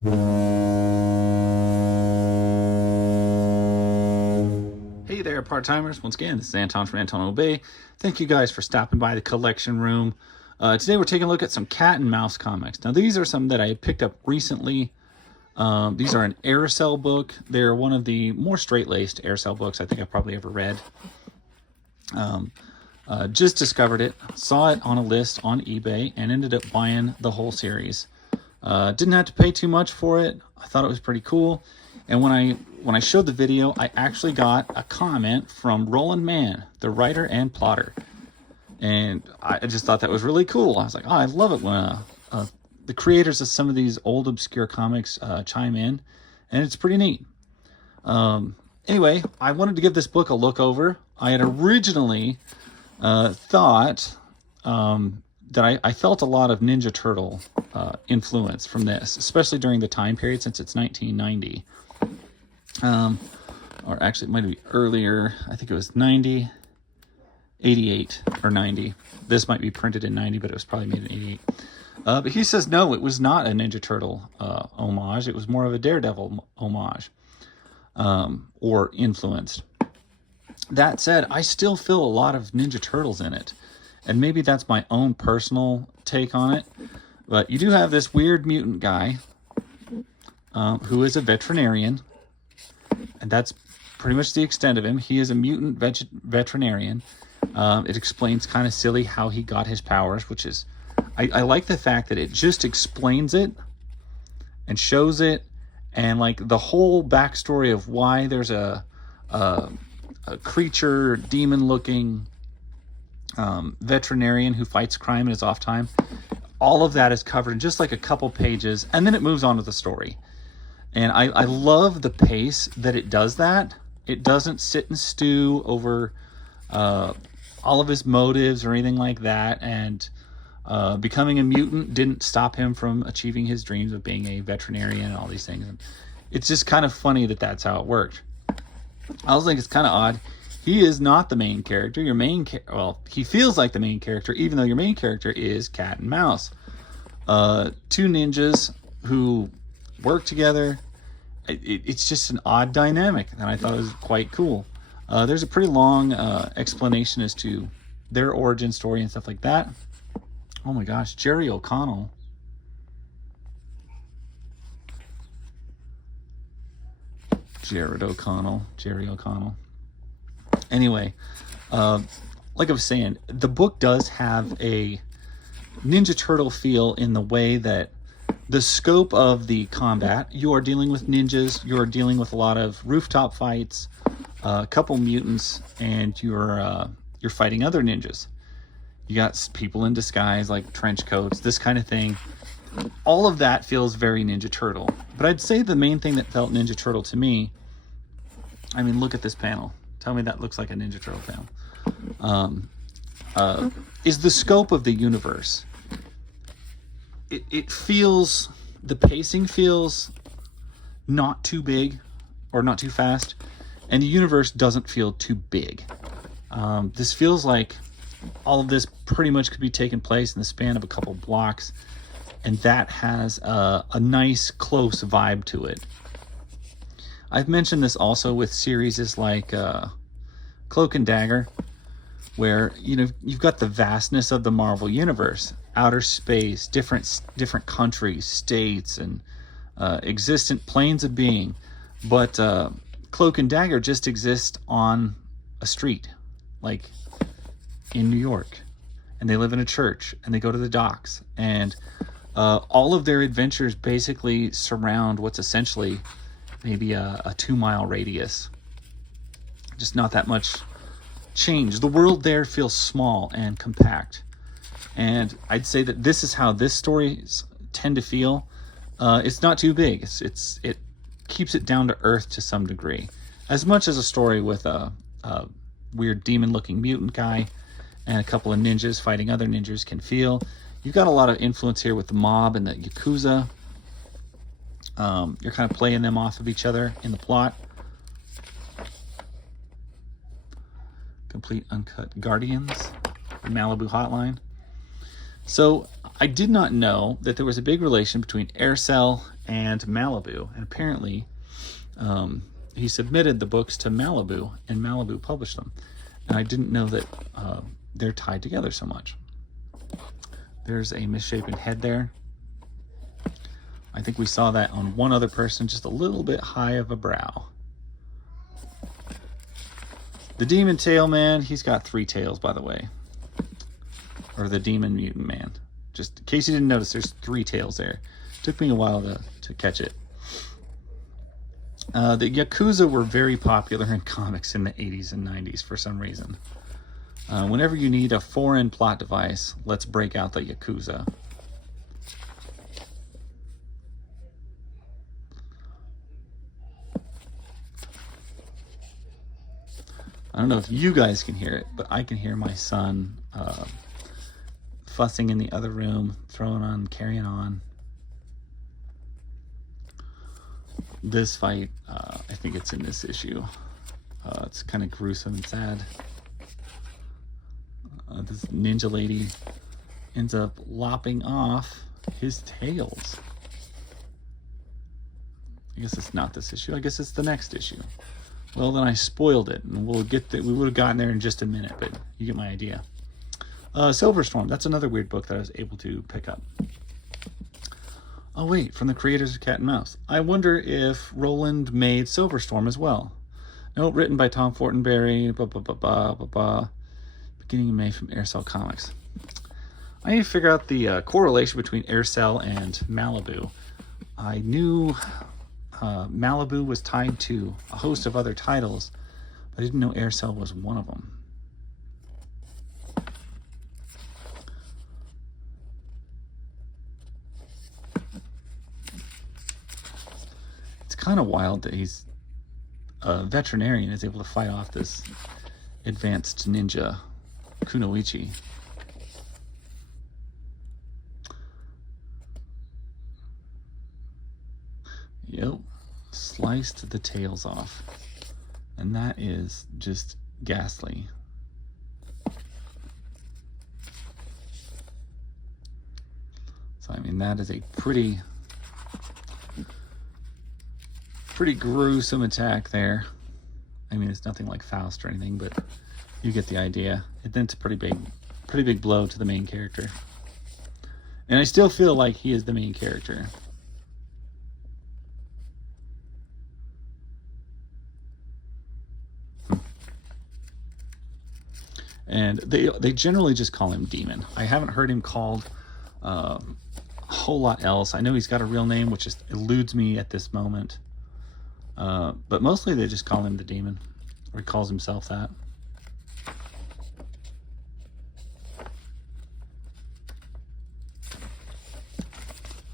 Hey there, part-timers. Once again, this is Anton from Anton Obey. Thank you guys for stopping by the collection room. Today we're taking a look at some cat and mouse comics. Now these are some that I had picked up recently. These are an Aircel book. They're one of the more straight-laced Aircel books I think I've probably ever read. Just discovered it, saw it on a list on eBay, and ended up buying the whole series. Didn't have to pay too much for it. I thought it was pretty cool. And when I showed the video, I actually got a comment from Roland Mann, the writer and plotter. And I just thought that was really cool. I was like, oh, I love it when the creators of some of these old obscure comics chime in. And it's pretty neat. Anyway, I wanted to give this book a look over. I had originally thought that I felt a lot of Ninja Turtle influence from this, especially during the time period since it's 1990. Or actually it might be earlier. I think it was 90, 88 or 90. This might be printed in 90, but it was probably made in 88. But he says, no, it was not a Ninja Turtle homage. It was more of a Daredevil homage or influenced. That said, I still feel a lot of Ninja Turtles in it. And maybe that's my own personal take on it. But you do have this weird mutant guy who is a veterinarian. And that's pretty much the extent of him. He is a mutant veterinarian. It explains kind of silly how he got his powers, which is... I like the fact that it just explains it and shows it. And like the whole backstory of why there's a creature, demon-looking veterinarian who fights crime in his off time. All of that is covered in just like a couple pages, and then it moves on to the story. And I love the pace that it does that. It doesn't sit and stew over all of his motives or anything like that. And becoming a mutant didn't stop him from achieving his dreams of being a veterinarian and all these things. And it's just kind of funny that that's how it worked. I also think it's kind of odd. He is not the main character. Well, he feels like the main character, even though your main character is cat and mouse. Two ninjas who work together. It's just an odd dynamic, and I thought it was quite cool. There's a pretty long explanation as to their origin story and stuff like that. Oh my gosh, Jerry O'Connell. Jerry O'Connell. Anyway, like I was saying, the book does have a Ninja Turtle feel in the way that the scope of the combat, you are dealing with ninjas, you're dealing with a lot of rooftop fights, a couple mutants, and you're fighting other ninjas. You got people in disguise, like trench coats, this kind of thing. All of that feels very Ninja Turtle. But I'd say the main thing that felt Ninja Turtle to me, I mean, look at this panel. Tell me that looks like a Ninja Turtle panel. Is the scope of the universe. It feels, the pacing feels not too big or not too fast, and the universe doesn't feel too big. This feels like all of this pretty much could be taking place in the span of a couple blocks, and that has a nice close vibe to it. I've mentioned this also with series like Cloak and Dagger, where you've got the vastness of the Marvel universe, outer space, different countries, states, and existent planes of being. But Cloak and Dagger just exist on a street, like in New York, and they live in a church, and they go to the docks, and all of their adventures basically surround what's essentially maybe a 2-mile radius. Just not that much change. The world there feels small and compact. And I'd say that this is how this stories tend to feel. It's not too big. It keeps it down to earth to some degree. As much as a story with a weird demon-looking mutant guy and a couple of ninjas fighting other ninjas can feel. You've got a lot of influence here with the mob and the Yakuza. You're kind of playing them off of each other in the plot. Complete Uncut Guardians, the Malibu Hotline. So I did not know that there was a big relation between Aircel and Malibu. And apparently he submitted the books to Malibu, and Malibu published them. And I didn't know that they're tied together so much. There's a misshapen head there. I think we saw that on one other person, just a little bit high of a brow. The Demon Tail Man, he's got 3 tails, by the way. Or the Demon Mutant Man. Just in case you didn't notice, there's 3 tails there. Took me a while to catch it. The Yakuza were very popular in comics in the 80s and 90s for some reason. Whenever you need a foreign plot device, let's break out the Yakuza. I don't know if you guys can hear it, but I can hear my son fussing in the other room, throwing on, carrying on. This fight, I think it's in this issue. It's kind of gruesome and sad. This ninja lady ends up lopping off his tails. I guess it's not this issue. I guess it's the next issue. Well, then I spoiled it, and we'll get we would have gotten there in just a minute, but you get my idea. Silver Storm, that's another weird book that I was able to pick up. Oh wait, from the creators of Cat and Mouse. I wonder if Roland made Silver Storm as well. Note written by Tom Fortenberry, beginning of May from Aircel Comics. I need to figure out the correlation between Aircel and Malibu. I knew Malibu was tied to a host of other titles, but I didn't know Aircel was one of them. It's kind of wild that he's a veterinarian, is able to fight off this advanced ninja, Kunoichi. Yep, sliced the tails off. And that is just ghastly. So, I mean, that is a pretty gruesome attack there. I mean, it's nothing like Faust or anything, but you get the idea. And then it's a pretty big blow to the main character. And I still feel like he is the main character. And they generally just call him Demon. I haven't heard him called a whole lot else. I know he's got a real name, which just eludes me at this moment. But mostly they just call him the Demon, or he calls himself that.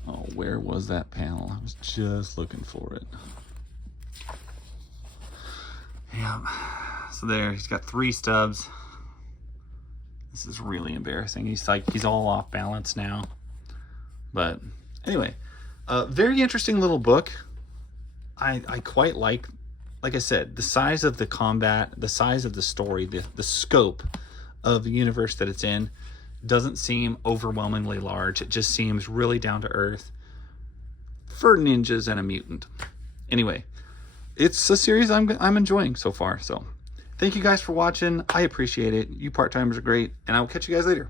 Oh, where was that panel? I was just looking for it. Yeah. So there, he's got 3 stubs. This is really embarrassing. He's all off balance now. But anyway, very interesting little book. I quite like I said, the size of the combat, the size of the story, the scope of the universe that it's in doesn't seem overwhelmingly large. It just seems really down to earth for ninjas and a mutant. Anyway, it's a series I'm enjoying so far. So thank you guys for watching. I appreciate it. You part-timers are great, and I will catch you guys later.